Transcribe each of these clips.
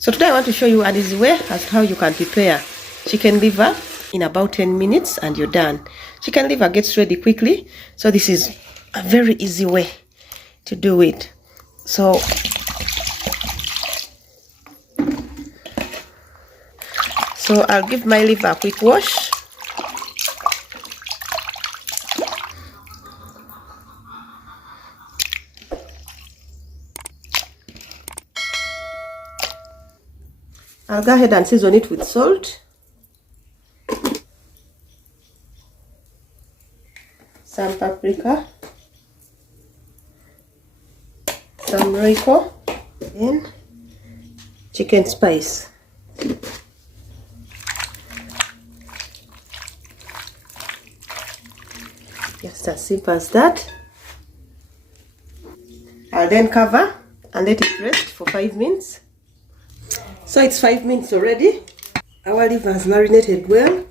So today I want to show you an easy way as to how you can prepare chicken liver in about 10 minutes and you're done. Chicken liver gets ready quickly, so this is a very easy way to do it. So I'll give my liver a quick wash. I'll go ahead and season it with salt, some paprika, some Royco, and chicken spice. Just as simple as that. I'll then cover and let it rest for 5 minutes. So it's 5 minutes already. Our liver has marinated well.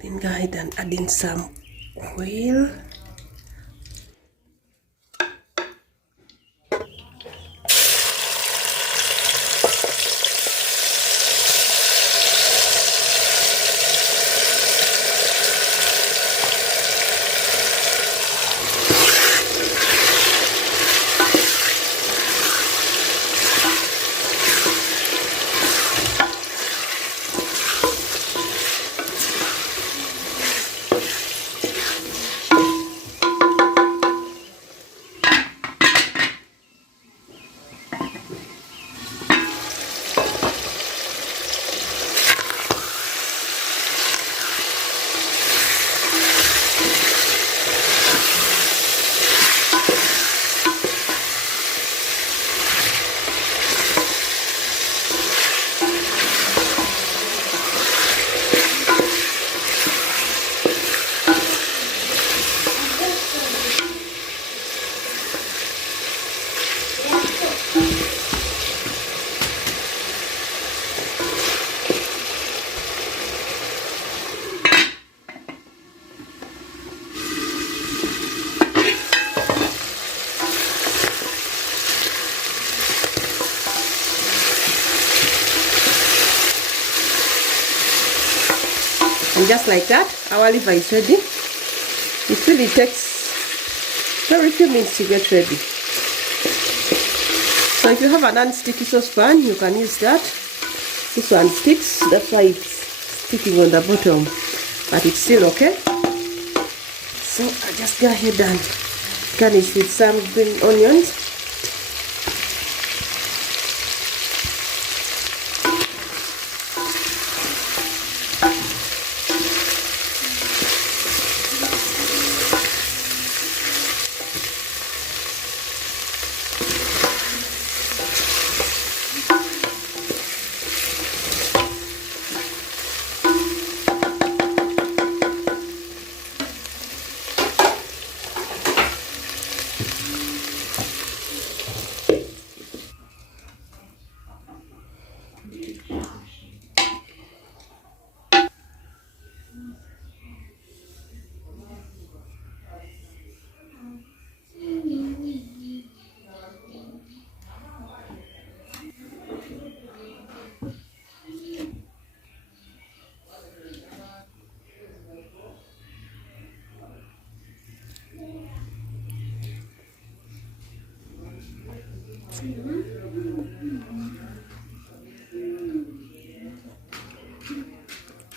Then go ahead and add in some oil. And just like that, our liver is ready. It really takes very few minutes to get ready. So if you have an non-sticky saucepan, you can use that. This one sticks, that's why it's sticking on the bottom, but it's still okay. So I'll just go ahead and garnish with some green onions.